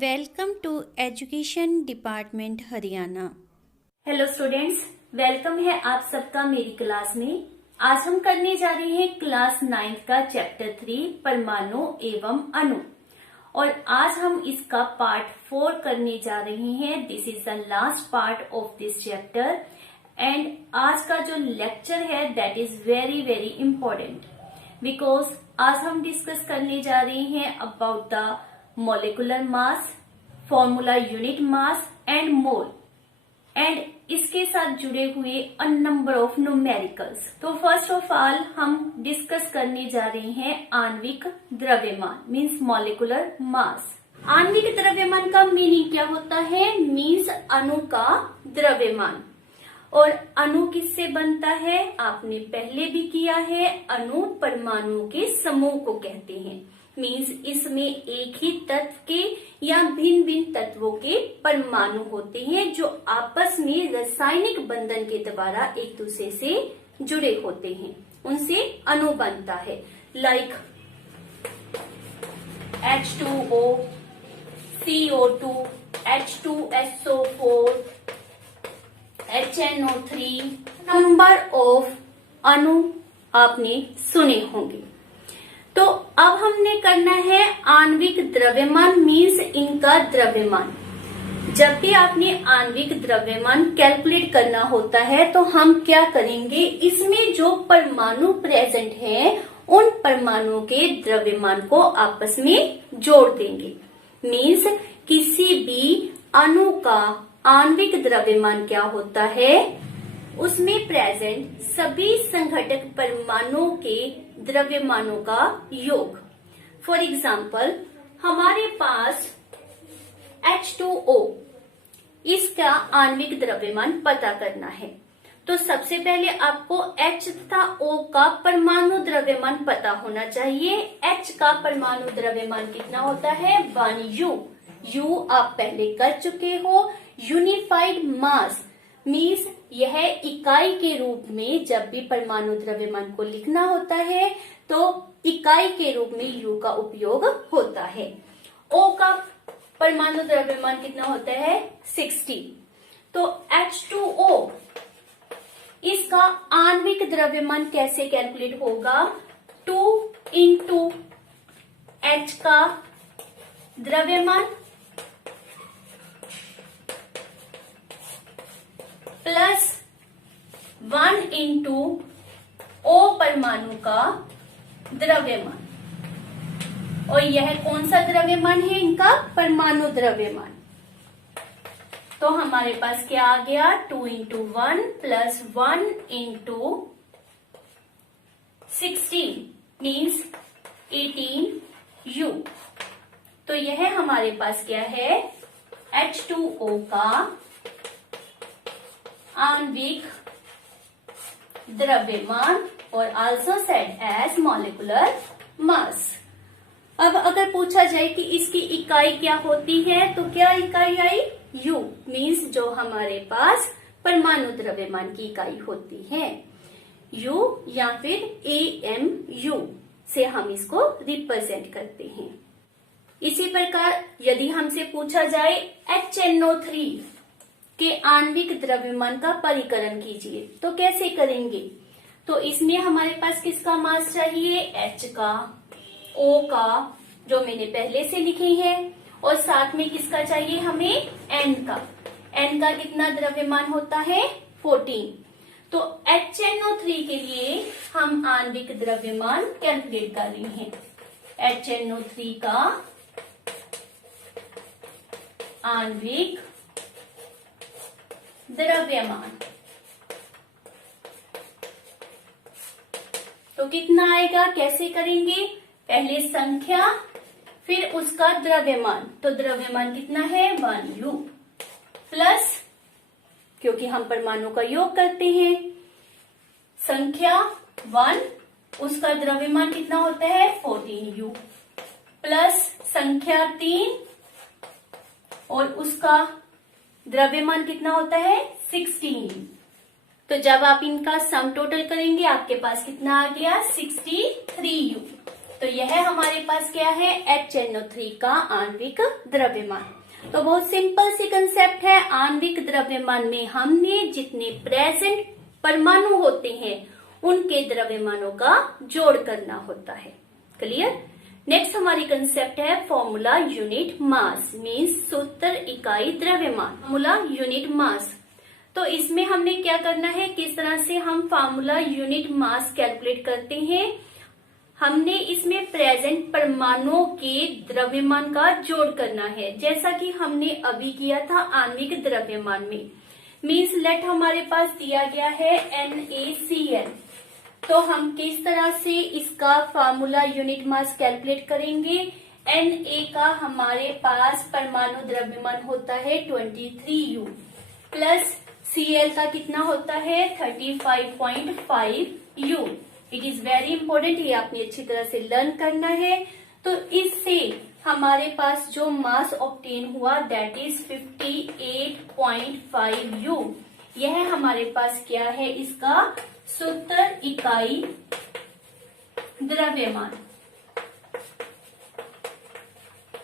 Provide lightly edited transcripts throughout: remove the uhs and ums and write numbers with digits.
Welcome to education department Haryana. Hello students, welcome है आप सबका मेरी क्लास में। आज हम करने जा रहे हैं क्लास 9th का चैप्टर 3 परमाणु एवं अणु और आज हम इसका पार्ट 4 करने जा रहे हैं। This is the last part of this chapter and आज का जो लेक्चर है that is very very important because आज हम डिस्कस करने जा रहे हैं about the molecular mass, formula unit mass and mole and इसके साथ जुड़े हुए अ नंबर ऑफ न्यूमेरिकल्स। तो फर्स्ट ऑफ ऑल हम डिस्कस करने जा रहे हैं आणविक द्रव्यमान मीन्स मॉलिकुलर मास। आणविक द्रव्यमान का मीनिंग क्या होता है? मीन्स अणु का द्रव्यमान। और अणु किससे बनता है? आपने पहले भी किया है। अणु परमाणुओं के समूह को कहते हैं। मीन्स इसमें एक ही तत्व के या भिन्न भिन्न तत्वों के परमाणु होते हैं जो आपस में रासायनिक बंधन के द्वारा एक दूसरे से जुड़े होते हैं, उनसे अणु बनता है। Like H2O, CO2, H2SO4, HNO3 number of अणु आपने सुने होंगे। तो अब हमने करना है आणविक द्रव्यमान मीन्स इनका द्रव्यमान। जब भी आपने आणविक द्रव्यमान कैलकुलेट करना होता है तो हम क्या करेंगे, इसमें जो परमाणु प्रेजेंट हैं उन परमाणुओं के द्रव्यमान को आपस में जोड़ देंगे। मीन्स किसी भी अणु का आणविक द्रव्यमान क्या होता है, उसमें प्रेजेंट सभी संघटक परमाणुओं के द्रव्यमानों का योग। फॉर एग्जाम्पल हमारे पास H2O, इसका आणविक द्रव्यमान पता करना है। तो सबसे पहले आपको H तथा O का परमाणु द्रव्यमान पता होना चाहिए। H का परमाणु द्रव्यमान कितना होता है? 1U। U आप पहले कर चुके हो। यूनिफाइड मास मीन्स यह इकाई के रूप में जब भी परमाणु द्रव्यमान को लिखना होता है तो इकाई के रूप में U का उपयोग होता है। O का परमाणु द्रव्यमान कितना होता है? 60। तो H2O, इसका आणविक द्रव्यमान कैसे कैलकुलेट होगा? 2 into H का द्रव्यमान प्लस 1 into O परमाणु का द्रव्यमान। और यह कौन सा द्रव्यमान है? इनका परमाणु द्रव्यमान। तो हमारे पास क्या आ गया? 2 into 1 plus 1 into 16 means 18U। तो यह हमारे पास क्या है? H2O का आणविक द्रव्यमान और also said as molecular mass. अब अगर पूछा जाए कि इसकी इकाई क्या होती है तो क्या इकाई आई? U मीन्स जो हमारे पास परमाणु द्रव्यमान की इकाई होती है। U या फिर AMU से हम इसको रिप्रेजेंट करते हैं। इसी प्रकार यदि हमसे पूछा जाए HNO3 के आणविक द्रव्यमान का परिकलन कीजिए तो कैसे करेंगे? तो इसमें हमारे पास किसका मास चाहिए? H का, O का जो मैंने पहले से लिखे हैं और साथ में किसका चाहिए हमें? N का। N का कितना द्रव्यमान होता है? 14। तो HNO3 के लिए हम आणविक द्रव्यमान कैलकुलेट कर रहे हैं। HNO3 का आणविक द्रव्यमान तो कितना आएगा? कैसे करेंगे? पहले संख्या फिर उसका द्रव्यमान। तो द्रव्यमान कितना है? 1U प्लस, क्योंकि हम परमाणु का योग करते हैं, संख्या 1, उसका द्रव्यमान कितना होता है? 14U प्लस संख्या 3 और उसका द्रव्यमान कितना होता है? 16। तो जब आप इनका सम टोटल करेंगे आपके पास कितना आ गया? 63U। तो यह हमारे पास क्या है, HNO3 का आणविक द्रव्यमान। तो बहुत सिंपल सी कंसेप्ट है। आणविक द्रव्यमान में हमने जितने प्रेजेंट परमाणु होते हैं उनके द्रव्यमानों का जोड़ करना होता है। क्लियर। नेक्स्ट हमारी कंसेप्ट है फॉर्मूला यूनिट मास, मीन्स सूत्र इकाई द्रव्यमान। फॉर्मूला यूनिट मास, तो इसमें हमने क्या करना है, किस तरह से हम फॉर्मूला यूनिट मास कैलकुलेट करते हैं। हमने इसमें प्रेजेंट परमाणुओं के द्रव्यमान का जोड़ करना है, जैसा कि हमने अभी किया था आणविक द्रव्यमान में। मीन्स लेट हमारे पास दिया गया है NaCl, तो हम किस तरह से इसका फॉर्मूला यूनिट मास कैलकुलेट करेंगे। Na का हमारे पास परमाणु द्रव्यमान होता है 23U, प्लस Cl का कितना होता है 35.5U। It is very important, ये आपने अच्छी तरह से लर्न करना है। तो इससे हमारे पास जो मास ऑब्टेन हुआ दैट इज 58.5U। यह हमारे पास क्या है, इसका सूत्र इकाई द्रव्यमान।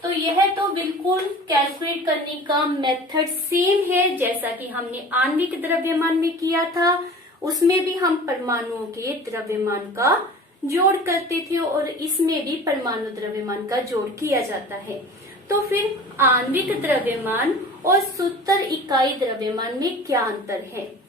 तो यह तो बिल्कुल कैलकुलेट करने का मेथड सेम है जैसा कि हमने आणविक द्रव्यमान में किया था। उसमें भी हम परमाणुओं के द्रव्यमान का जोड़ करते थे और इसमें भी परमाणु द्रव्यमान का जोड़ किया जाता है। तो फिर आणविक द्रव्यमान और सूत्र इकाई द्रव्यमान में क्या अंतर है।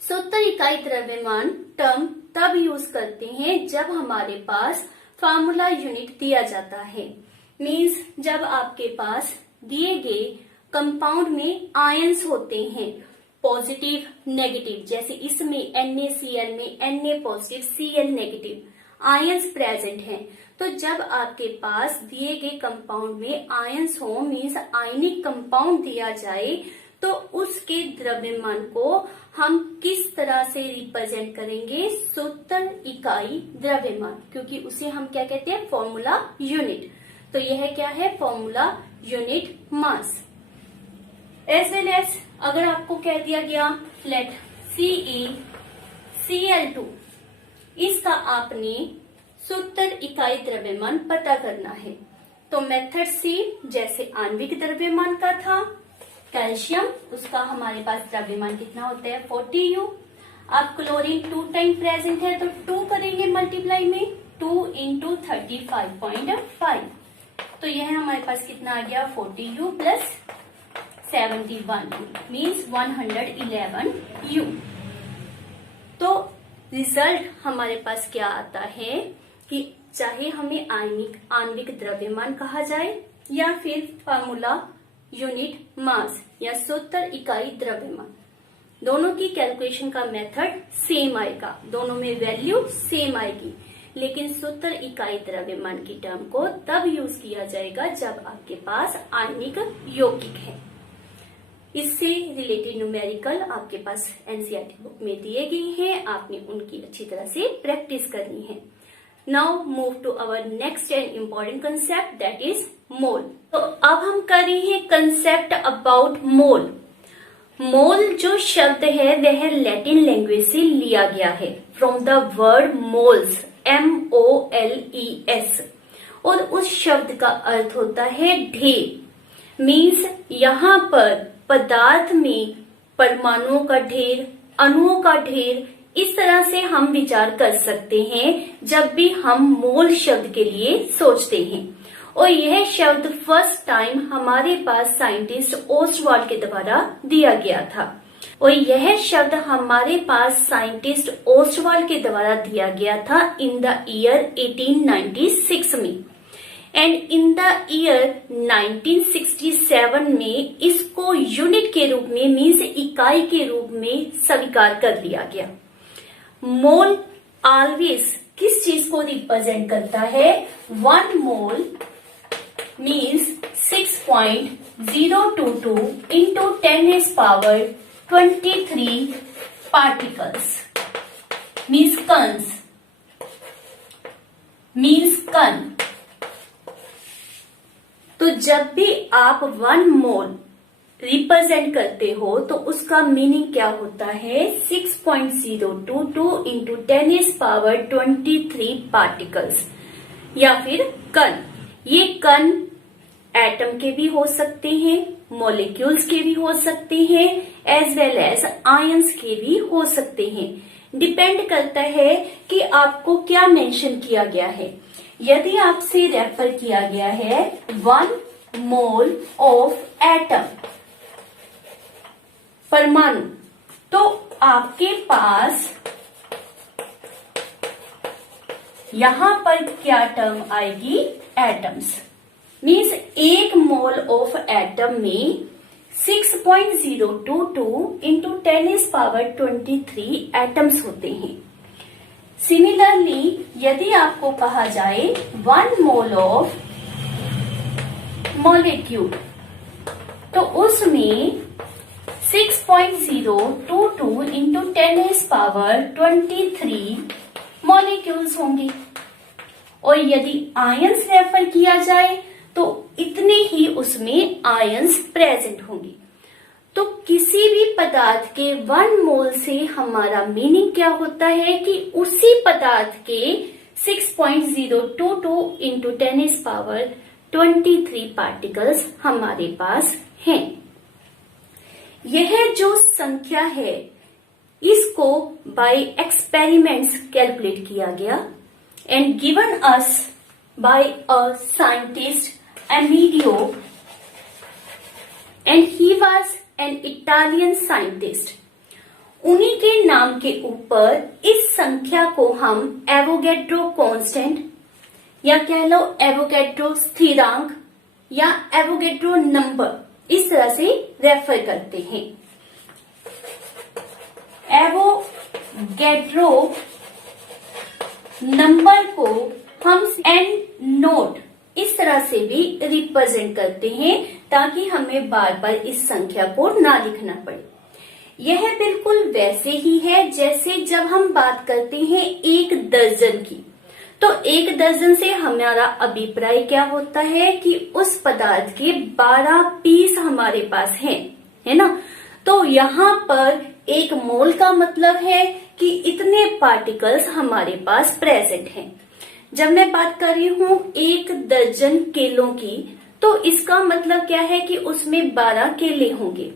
सूत्र इकाई द्रव्यमान टर्म तब यूज करते हैं जब हमारे पास फॉर्मूला यूनिट दिया जाता है। मीन्स जब आपके पास दिए गए कंपाउंड में आयंस होते हैं, पॉजिटिव नेगेटिव, जैसे इसमें NaCl में Na positive Cl negative ions present हैं। तो जब आपके पास दिए गए कंपाउंड में आयंस हो, मीन्स आयनिक कंपाउंड दिया जाए, तो उसके द्रव्यमान को हम किस तरह से रिप्रेजेंट करेंगे, सूत्र इकाई द्रव्यमान, क्योंकि उसे हम क्या कहते हैं, फॉर्मूला यूनिट। तो यह क्या है, formula unit mass. As well as अगर आपको कह दिया गया लेट CeCl2, इसका आपने सूत्र इकाई द्रव्यमान पता करना है। तो मेथड सी, जैसे आणविक द्रव्यमान का था कैल्शियम, उसका हमारे पास द्रव्यमान कितना होता है 40U। अब क्लोरीन 2 टाइम प्रेजेंट है तो 2 करेंगे मल्टीप्लाई में, 2 इंटू 35.5, तो यह हमारे पास कितना आ गया 40U plus 71U, means 111U। तो रिजल्ट हमारे पास क्या आता है कि चाहे हमें आणविक द्रव्यमान कहा जाए या फिर फॉर्मूला यूनिट मास या सूत्र इकाई द्रव्यमान, दोनों की कैलकुलेशन का मेथड सेम आएगा, दोनों में वैल्यू सेम आएगी। लेकिन सूत्र इकाई द्रव्यमान की टर्म को तब यूज किया जाएगा जब आपके पास आयनिक यौगिक है। इससे रिलेटेड न्यूमेरिकल आपके पास एनसीईआरटी बुक में दिए गए हैं, आपने उनकी अच्छी तरह से प्रैक्टिस करनी है। Now move to our next and important concept that is mole. तो अब हम कर रहे हैं कंसेप्ट अबाउट मोल। मोल जो शब्द है वह लैटिन लैंग्वेज से लिया गया है, from the word moles, MOLES, और उस शब्द का अर्थ होता है ढेर। मीन्स यहाँ पर पदार्थ में परमाणुओं का ढेर, अणुओं का ढेर, इस तरह से हम विचार कर सकते हैं जब भी हम मोल शब्द के लिए सोचते हैं। और यह शब्द फर्स्ट टाइम हमारे पास साइंटिस्ट ओस्टवाल्ड के द्वारा दिया गया था, और यह शब्द हमारे पास साइंटिस्ट ओस्टवाल्ड के द्वारा दिया गया था इन द ईयर 1896 में। एंड इन द ईयर 1967 में इसको यूनिट के रूप में, मीन्स इकाई के रूप में स्वीकार कर लिया गया। मोल ऑलवेज किस चीज को रिप्रेजेंट करता है, 1 mole means 6.022 into 10⁻23 particles, means कण, तो जब भी आप 1 मोल रिप्रेजेंट करते हो तो उसका मीनिंग क्या होता है, 6.022 into 10⁻23 पार्टिकल्स। या फिर कण। ये कण एटम के भी हो सकते हैं, मॉलिक्यूल्स के भी हो सकते हैं, एज वेल एज आयंस के भी हो सकते हैं। डिपेंड करता है कि आपको क्या मेंशन किया गया है। यदि आपसे रेफर किया गया है 1 मोल ऑफ एटम, परमाणु, तो आपके पास यहां पर क्या टर्म आएगी? Atoms. Means 1 mole of atom में 6.022 इंटू 10⁻23 एटम्स होते हैं। सिमिलरली यदि आपको कहा जाए 1 मोल ऑफ मॉलिक्यूल, तो उसमें 6.022 इंटू 10⁻23 मॉलिक्यूल्स होंगे। और यदि आयंस रेफर किया जाए तो इतने ही उसमें आयंस प्रेजेंट होंगे। तो किसी भी पदार्थ के 1 मोल से हमारा मीनिंग क्या होता है कि उसी पदार्थ के 6.022 इंटू 10⁻23 पार्टिकल्स हमारे पास हैं। यह जो संख्या है इसको बाय एक्सपेरिमेंट्स कैलकुलेट किया गया and given us by a scientist Amedeo, and he was an Italian scientist. उन्हीं के नाम के ऊपर इस संख्या को हम एवोगैड्रो कांस्टेंट या कह लो एवोगैड्रो स्थिरांक या एवोगैड्रो नंबर इस तरह से रेफर करते हैं। एवोगैड्रो नंबर को हम एन नोट इस तरह से भी रिप्रेजेंट करते हैं ताकि हमें बार बार इस संख्या को ना लिखना पड़े। यह बिल्कुल वैसे ही है जैसे जब हम बात करते हैं 1 दर्जन की, तो 1 दर्जन से हमारा अभिप्राय क्या होता है कि उस पदार्थ के 12 पीस हमारे पास हैं, है ना। तो यहाँ पर 1 मोल का मतलब है कि इतने पार्टिकल्स हमारे पास प्रेजेंट हैं। जब मैं बात कर रही हूँ 1 दर्जन केलों की, तो इसका मतलब क्या है कि उसमें 12 केले होंगे।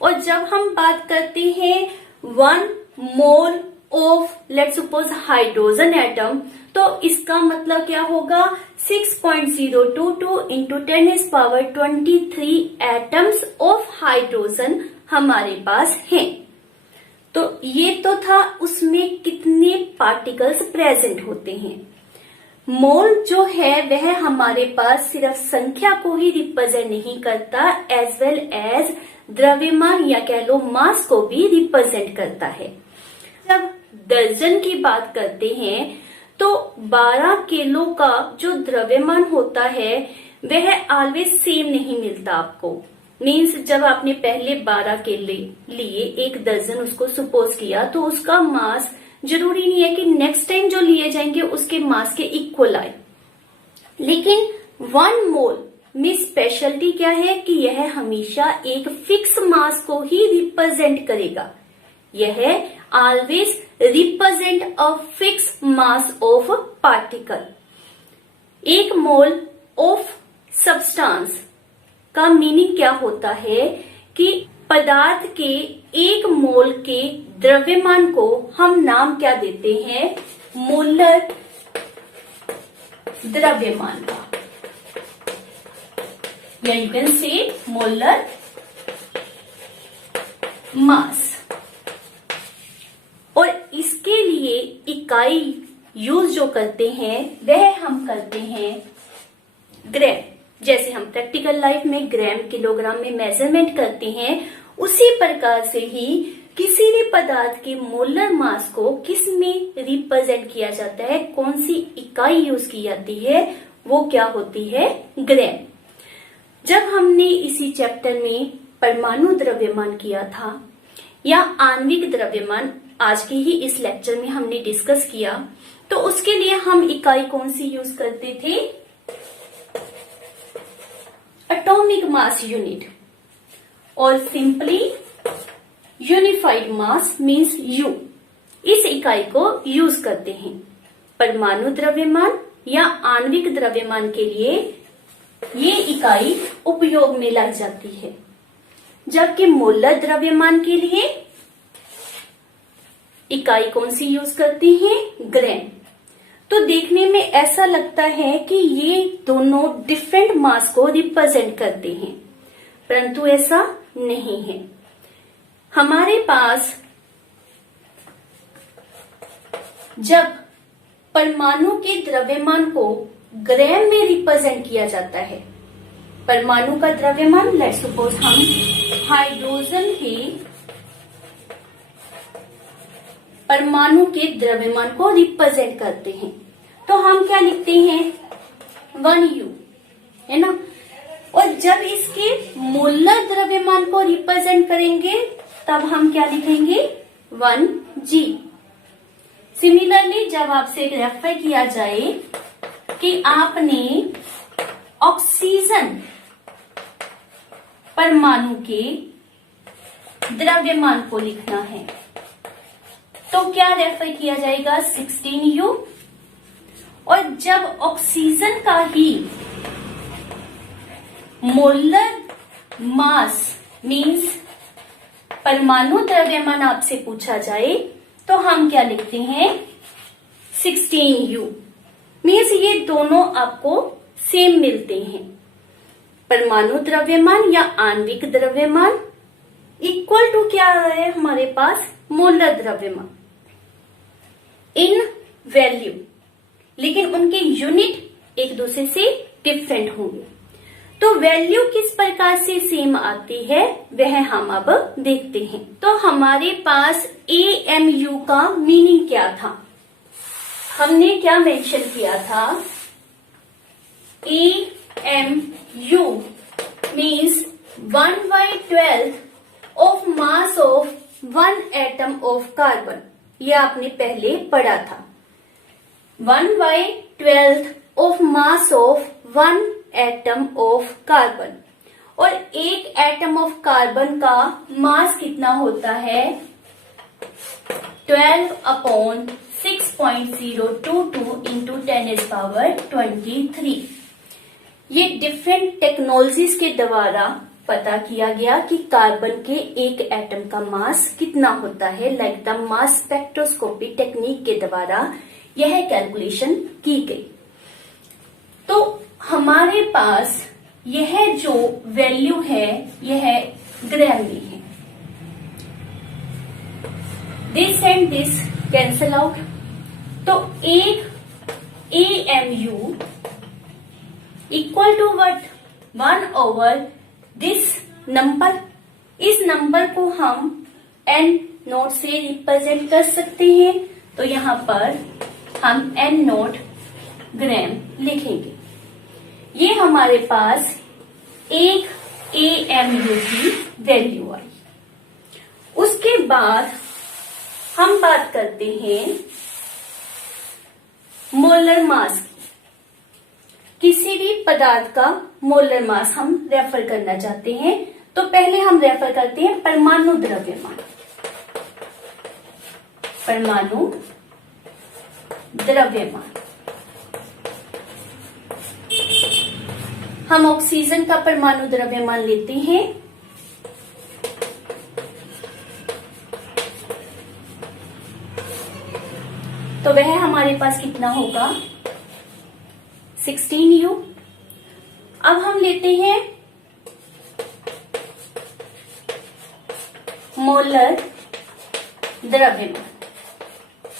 और जब हम बात करते हैं 1 mole of let's suppose hydrogen atom, तो इसका मतलब क्या होगा 6.022 इंटू 10⁻23 एटम्स ऑफ हाइड्रोजन हमारे पास हैं। तो ये तो था उसमें कितने पार्टिकल्स प्रेजेंट होते हैं। मोल जो है वह हमारे पास सिर्फ संख्या को ही रिप्रेजेंट नहीं करता, एज वेल एज द्रव्यमान या कह लो मास को भी रिप्रेजेंट करता है। जब दर्जन की बात करते हैं तो 12 किलो का जो द्रव्यमान होता है वह ऑलवेज सेम नहीं मिलता आपको। मीन्स जब आपने पहले 12 केले लिए, 1 दर्जन उसको सपोज किया, तो उसका मास जरूरी नहीं है कि नेक्स्ट टाइम जो लिए जाएंगे उसके मास के इक्वल आए। लेकिन 1 मोल में स्पेशलिटी क्या है कि यह हमेशा एक फिक्स मास को ही रिप्रेजेंट करेगा। यह always represent a fix mass of particle. 1 mole of substance का मीनिंग क्या होता है कि पदार्थ के 1 मोल के द्रव्यमान को हम नाम क्या देते हैं? मोलर द्रव्यमान का, या you can say molar mass. और इसके लिए इकाई यूज जो करते हैं वह हम करते हैं ग्राम। जैसे हम प्रैक्टिकल लाइफ में ग्राम किलोग्राम में मेजरमेंट करते हैं, उसी प्रकार से ही किसी भी पदार्थ के मोलर मास को किस में रिप्रेजेंट किया जाता है, कौन सी इकाई यूज की जाती है, वो क्या होती है? ग्राम। जब हमने इसी चैप्टर में परमाणु द्रव्यमान किया था या आणविक द्रव्यमान आज के ही इस लेक्चर में हमने डिस्कस किया, तो उसके लिए हम इकाई कौन सी यूज करते थे? एटॉमिक मास यूनिट, और simply unified mass means you, इस इकाई को यूज करते हैं। परमाणु द्रव्यमान या आणविक द्रव्यमान के लिए ये इकाई उपयोग में लाई जाती है, जबकि मोलर द्रव्यमान के लिए इकाई कौन सी यूज करती हैं? ग्राम। तो देखने में ऐसा लगता है कि ये दोनों डिफरेंट मास को रिप्रेजेंट करते हैं, परंतु ऐसा नहीं है। हमारे पास जब परमाणु के द्रव्यमान को ग्राम में रिप्रेजेंट किया जाता है, परमाणु का द्रव्यमान, लेट्स सपोज हम हाइड्रोजन के परमाणु के द्रव्यमान को रिप्रेजेंट करते हैं, तो हम क्या लिखते हैं? 1U, है ना। और जब इसके मोलर द्रव्यमान को रिप्रेजेंट करेंगे तब हम क्या लिखेंगे? 1G। सिमिलरली जब आपसे रेफर किया जाए कि आपने ऑक्सीजन परमाणु के द्रव्यमान को लिखना है, तो क्या रेफर किया जाएगा? 16U। और जब ऑक्सीजन का ही मोलर मास मीन्स परमाणु द्रव्यमान आपसे पूछा जाए तो हम क्या लिखते हैं? 16U। मीन्स ये दोनों आपको सेम मिलते हैं। परमाणु द्रव्यमान या आणविक द्रव्यमान इक्वल टू क्या है हमारे पास? मोलर द्रव्यमान इन वैल्यू, लेकिन उनके यूनिट एक दूसरे से डिफरेंट होंगे। तो वैल्यू किस प्रकार से सेम आती है वह हम अब देखते हैं। तो हमारे पास AMU का मीनिंग क्या था? हमने क्या मेंशन किया था? AMU means 1/12 of mass of 1 atom of carbon. यह आपने पहले पढ़ा था। 1/12 of mass of 1 atom of carbon. और एक एटम ऑफ कार्बन का मास कितना होता है? 12/6.022 इंटू 10⁻23। ये डिफरेंट टेक्नोलॉजीज के द्वारा पता किया गया कि कार्बन के एक एटम का मास कितना होता है। Like the mass spectroscopy technique के द्वारा यह कैलकुलेशन की गई। तो हमारे पास यह जो वैल्यू है यह ग्राम में है। This and this cancel out. तो एक AMU equal to what? 1 this number. इस नंबर को हम N नोट से रिप्रेजेंट कर सकते हैं, तो यहाँ पर हम N नोट ग्राम लिखेंगे। ये हमारे पास एक AMU की वैल्यू आई। उसके बाद हम बात करते हैं मोलर मास की। किसी भी पदार्थ का मोलर मास हम रेफर करना चाहते हैं, तो पहले हम रेफर करते हैं परमाणु द्रव्यमान। परमाणु द्रव्यमान। हम ऑक्सीजन का परमाणु द्रव्यमान लेते हैं। तो वह हमारे पास कितना होगा? 16U। अब हम लेते हैं मोलर द्रव्यमान।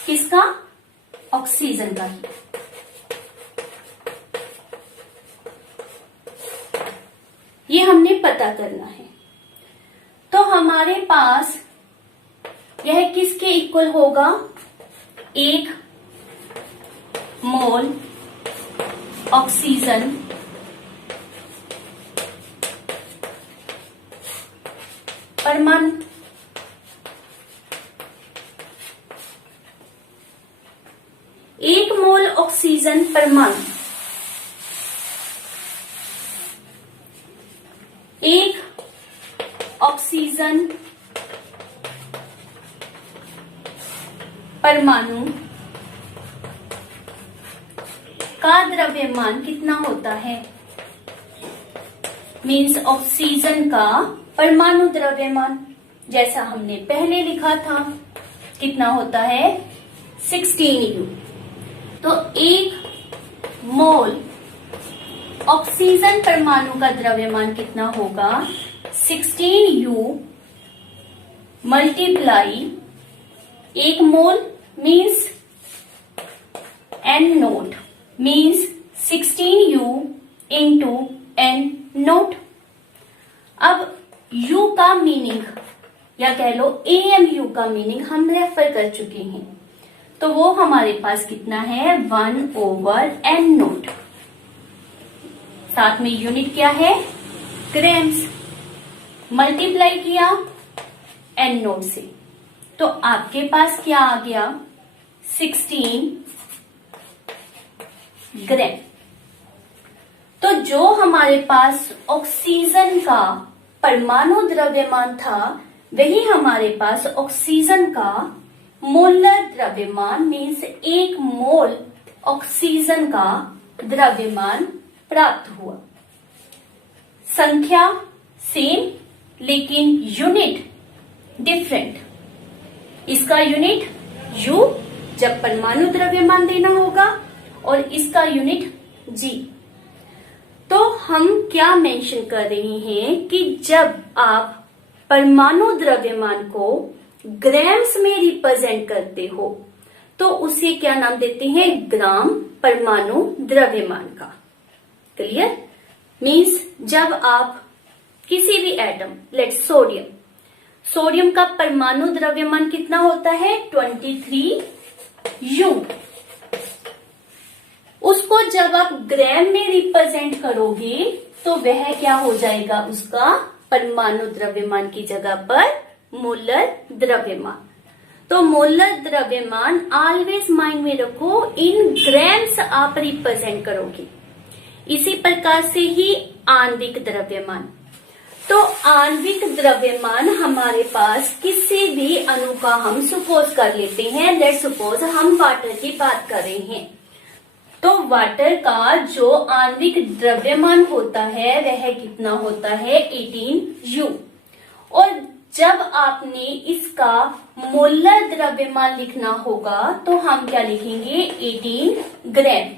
किसका? ऑक्सीजन का ही। ये हमने पता करना है। तो हमारे पास यह किसके इक्वल होगा? 1 मोल ऑक्सीजन परमाणु। एक मोल ऑक्सीजन परमाणु एक ऑक्सीजन परमाणु का द्रव्यमान कितना होता है? मीन्स ऑक्सीजन का परमाणु द्रव्यमान, जैसा हमने पहले लिखा था, कितना होता है? 16U। तो 1 मोल ऑक्सीजन परमाणु का द्रव्यमान कितना होगा? 16U multiply 1 mole means N nought, means 16U into N nought. अब U का मीनिंग या कह लो AMU का मीनिंग हम रेफर कर चुके हैं, तो वो हमारे पास कितना है? 1/N note. साथ में यूनिट क्या है? ग्राम्स। मल्टीप्लाई किया N नोट से, तो आपके पास क्या आ गया? 16 ग्राम। तो जो हमारे पास ऑक्सीजन का परमाणु द्रव्यमान था, वही हमारे पास ऑक्सीजन का मोलर द्रव्यमान मीन्स 1 मोल ऑक्सीजन का द्रव्यमान प्राप्त हुआ। संख्या सेम लेकिन यूनिट डिफरेंट। इसका यूनिट U जब परमाणु द्रव्यमान देना होगा और इसका यूनिट G। तो हम क्या मेंशन कर रहे हैं कि जब आप परमाणु द्रव्यमान को ग्राम्स में रिप्रेजेंट करते हो तो उसे क्या नाम देते हैं? ग्राम परमाणु द्रव्यमान का। क्लियर? मीन्स जब आप किसी भी एटम, लेट सोडियम का परमाणु द्रव्यमान कितना होता है? 23U। उसको जब आप ग्राम में रिप्रेजेंट करोगे तो वह क्या हो जाएगा? उसका परमाणु द्रव्यमान की जगह पर मोलर द्रव्यमान। तो मोलर द्रव्यमान ऑलवेज माइंड में रखो, इन ग्राम्स आप रिप्रेजेंट करोगे। इसी प्रकार से ही आणविक द्रव्यमान। तो आणविक द्रव्यमान हमारे पास किसी भी अणु का हम सपोज कर लेते हैं। लेट सपोज हम वाटर की बात कर रहे हैं, तो वाटर का जो आणविक द्रव्यमान होता है वह कितना होता है? 18U। और जब आपने इसका मोलर द्रव्यमान लिखना होगा तो हम क्या लिखेंगे? 18 ग्राम।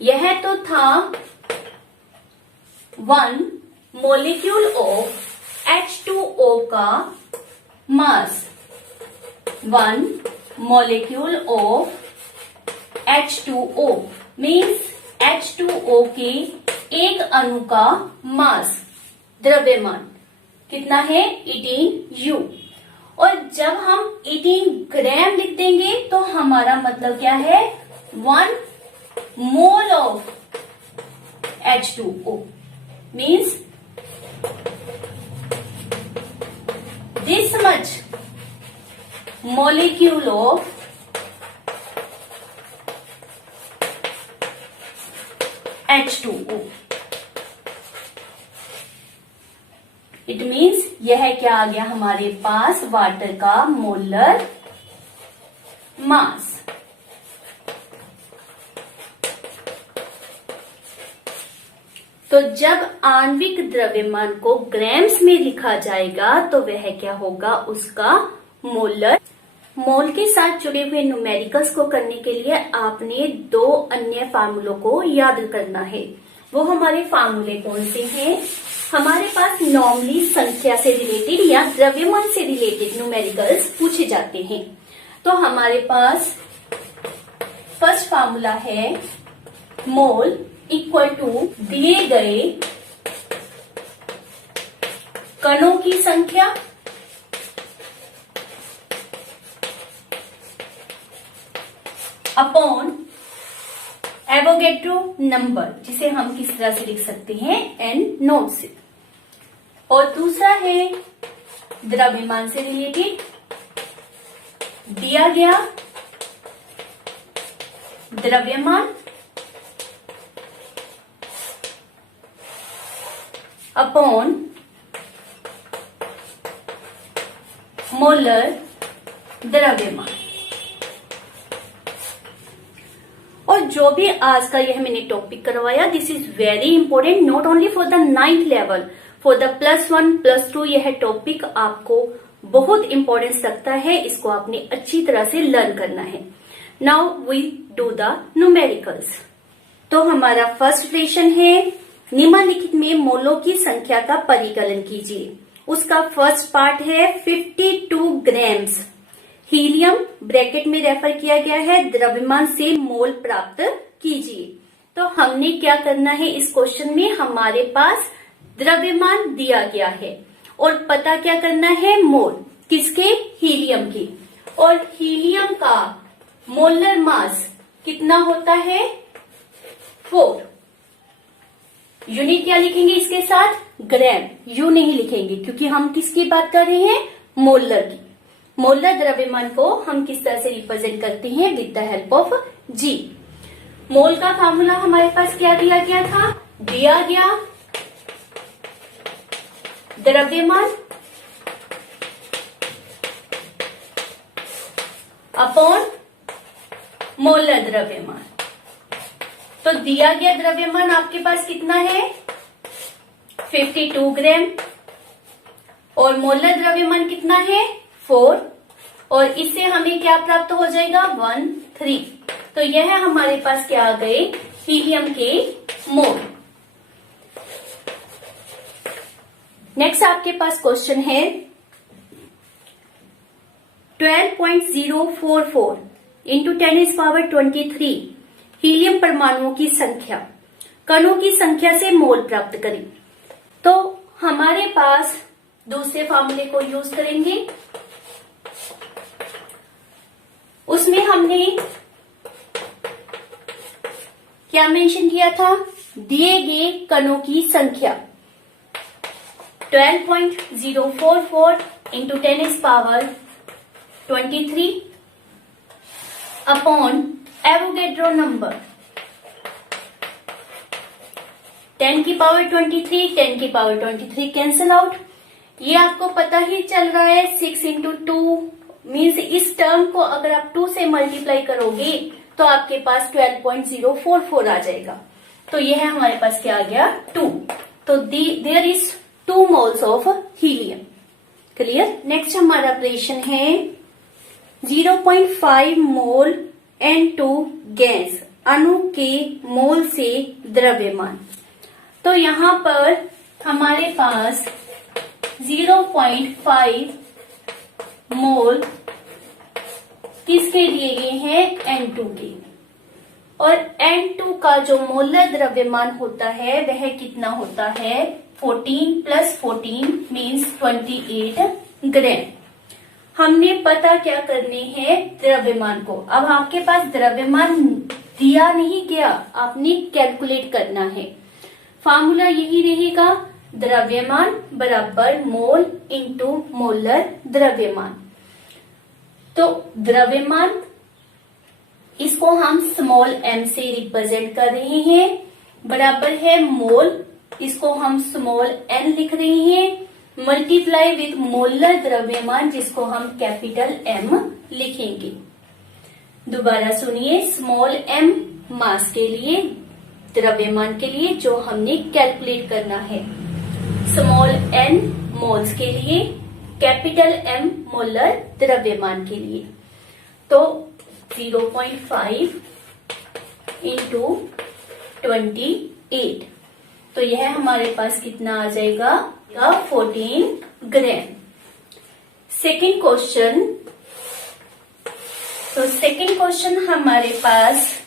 यह तो था 1 मोलिक्यूल ऑफ H2O का मास। 1 molecule of H2O means H2O के एक अणु का मास द्रव्यमान कितना है? 18U। और जब हम 18 ग्राम लिख देंगे तो हमारा मतलब क्या है? 1 mole of H2O means this much molecule of H2O। It means यह क्या आ गया हमारे पास? वाटर का मोलर मास। तो जब आणविक द्रव्यमान को ग्राम्स में लिखा जाएगा तो वह क्या होगा? उसका मोलर। मोल के साथ जुड़े हुए न्यूमेरिकल्स को करने के लिए आपने 2 अन्य फार्मूलों को याद करना है। वो हमारे फार्मूले कौन से हैं? हमारे पास नॉर्मली संख्या से रिलेटेड या द्रव्यमान से रिलेटेड न्यूमेरिकल्स पूछे जाते हैं। तो हमारे पास फर्स्ट फार्मूला है मोल इक्वल टू दिए गए कणों की संख्या अपॉन एवोगेड्रो नंबर, जिसे हम किस तरह से लिख सकते हैं? N नोट से। और दूसरा है द्रव्यमान से रिलेटेड, दिया गया द्रव्यमान अपॉन मोलर द्रव्यमान। और जो भी आज का यह मैंने टॉपिक करवाया, this is very important not only for the 9th level, for the +1 +2 यह टॉपिक आपको बहुत इंपॉर्टेंस रखता है। इसको आपने अच्छी तरह से लर्न करना है। Now we do the numericals. तो हमारा फर्स्ट क्वेश्चन है, निम्नलिखित में मोलों की संख्या का परिकलन कीजिए। उसका फर्स्ट पार्ट है 52 ग्राम्स हीलियम, ब्रैकेट में रेफर किया गया है, द्रव्यमान से मोल प्राप्त कीजिए। तो हमने क्या करना है, इस क्वेश्चन में हमारे पास द्रव्यमान दिया गया है और पता क्या करना है, मोल किसके, हीलियम की। और हीलियम का मोलर मास कितना होता है, 4। यूनिट क्या लिखेंगे इसके साथ, ग्राम, यू नहीं लिखेंगे क्योंकि हम किसकी बात कर रहे हैं, मोलर की। मोलर द्रव्यमान को हम किस तरह से रिप्रेजेंट करते हैं, विद द हेल्प ऑफ जी। मोल का फार्मूला हमारे पास क्या दिया गया था, दिया गया द्रव्यमान अपॉन मोलर द्रव्यमान। तो दिया गया द्रव्यमान आपके पास कितना है, 52 ग्राम, और मोलर द्रव्यमान कितना है, 4, और इससे हमें क्या प्राप्त हो जाएगा, 13। तो यह हमारे पास क्या आ गए, हीलियम के मोल। नेक्स्ट आपके पास क्वेश्चन है 12.044 इंटू 10⁻23 हीलियम परमाणुओं की संख्या कणों की संख्या से मोल प्राप्त करें। तो हमारे पास दूसरे फार्मूले को यूज करेंगे। उसमें हमने क्या मेंशन किया था, दिए गए कणों की संख्या 12.044 into 10⁻23 upon Avogadro number 10⁻23, 10⁻23 cancel out. ये आपको पता ही चल रहा है 6 इंटू 2 मीन्स इस टर्म को अगर आप 2 से मल्टीप्लाई करोगे तो आपके पास 12.044 आ जाएगा। तो यह हमारे पास क्या आ गया, 2। तो there is 2 moles of helium. Clear. Next हमारा प्रश्न है 0.5 मोल N2 गैस अणु के मोल से द्रव्यमान। तो यहाँ पर हमारे पास 0.5 मोल किसके दिए गए हैं, N2 के। और N2 का जो मोलर द्रव्यमान होता है वह कितना होता है, 14 + 14 मीन्स 28 ग्राम। हमने पता क्या करने हैं, द्रव्यमान को। अब आपके पास द्रव्यमान दिया नहीं गया, आपने कैलकुलेट करना है। फार्मूला यही रहेगा, द्रव्यमान बराबर मोल इंटू मोलर द्रव्यमान। तो द्रव्यमान इसको हम स्मॉल m से रिप्रेजेंट कर रहे हैं, बराबर है मोल, इसको हम स्मॉल n लिख रहे हैं, मल्टीप्लाई विथ मोलर द्रव्यमान जिसको हम कैपिटल M लिखेंगे। दोबारा सुनिए, स्मॉल m मास के लिए, द्रव्यमान के लिए जो हमने कैलकुलेट करना है, स्मॉल n मोल्स के लिए, कैपिटल M मोलर द्रव्यमान के लिए। तो 0.5 इंटू 28, तो यह हमारे पास कितना आ जाएगा, 14 ग्राम। सेकेंड क्वेश्चन, तो सेकेंड क्वेश्चन हमारे पास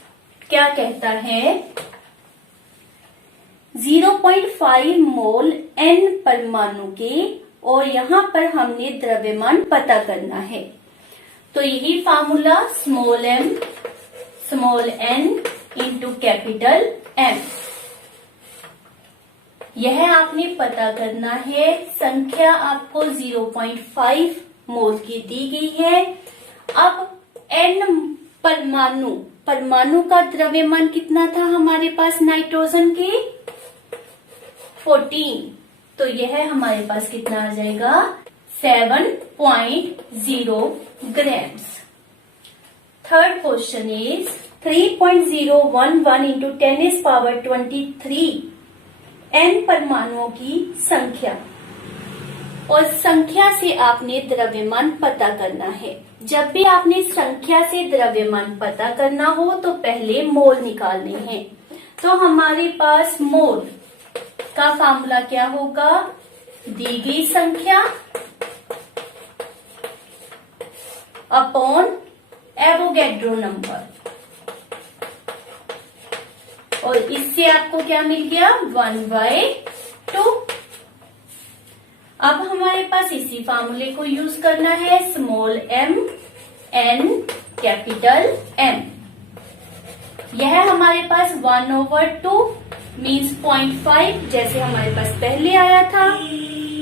क्या कहता है, 0.5 मोल N परमाणु के, और यहाँ पर हमने द्रव्यमान पता करना है। तो यही formula small n into capital M, यह आपने पता करना है। संख्या आपको 0.5 मोल की दी गई है। अब N परमाणु का द्रव्यमान कितना था हमारे पास, नाइट्रोजन के 14, तो यह हमारे पास कितना आ जाएगा, 7.0 grams. Third question is 3.011 into 10 is power 23 n परमाणुओं की संख्या। और संख्या से आपने द्रव्यमान पता करना है। जब भी आपने संख्या से द्रव्यमान पता करना हो तो पहले मोल निकालने हैं। तो हमारे पास मोल का फार्मूला क्या होगा? दी गई संख्या अपॉन एवोगैड्रो नंबर, और इससे आपको क्या मिल गया? 1/2। अब हमारे पास इसी फार्मूले को यूज करना है, small m n capital M। यह हमारे पास 1/2 मीन्स 0.5 जैसे हमारे पास पहले आया था,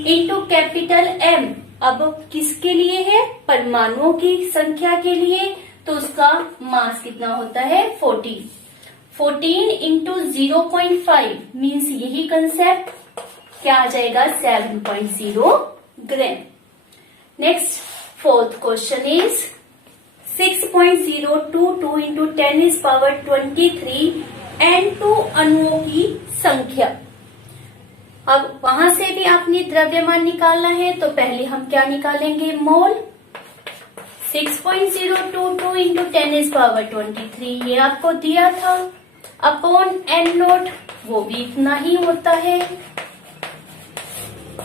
इंटू कैपिटल M। अब किसके लिए है? परमाणुओं की संख्या के लिए, तो उसका मास कितना होता है? 14। 14 इंटू 0.5 मीन्स यही कंसेप्ट क्या आ जाएगा? 7.0 gram. Next fourth question is 6.022 into 10 is power 23 N2 अणुओं की संख्या। अब वहां से भी आपने द्रव्यमान निकालना है, तो पहले हम क्या निकालेंगे? मोल। 6.022 इंटू 10 इज पावर 23 ये आपको दिया था, अपॉन N0 वो भी इतना ही होता है।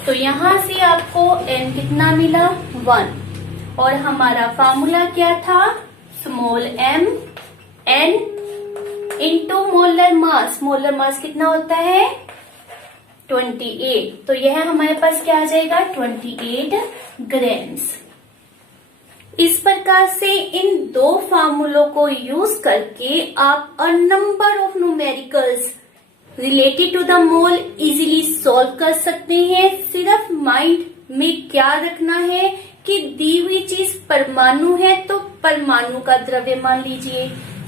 तो यहां से आपको n कितना मिला? 1। और हमारा फार्मूला क्या था? Small m n into molar mass. Molar mass कितना होता है? 28। तो यह हमारे पास क्या आ जाएगा? 28 ग्राम्स। इस प्रकार से इन दो फार्मूलों को यूज करके आप a number of numericals related to the mole easily solve कर सकते हैं। सिर्फ माइंड में क्या रखना है कि दी हुई चीज परमाणु है तो परमाणु का द्रव्यमान लीजिए,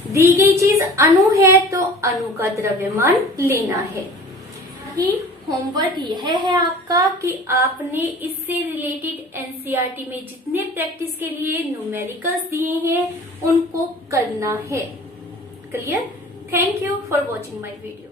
दी गई चीज अणु है तो अणु का द्रव्यमान लेना है। ही होमवर्क यह है आपका कि आपने इससे रिलेटेड एनसीईआरटी में जितने प्रैक्टिस के लिए न्यूमेरिकल्स दिए हैं उनको करना है। Clear? Thank you for watching my video.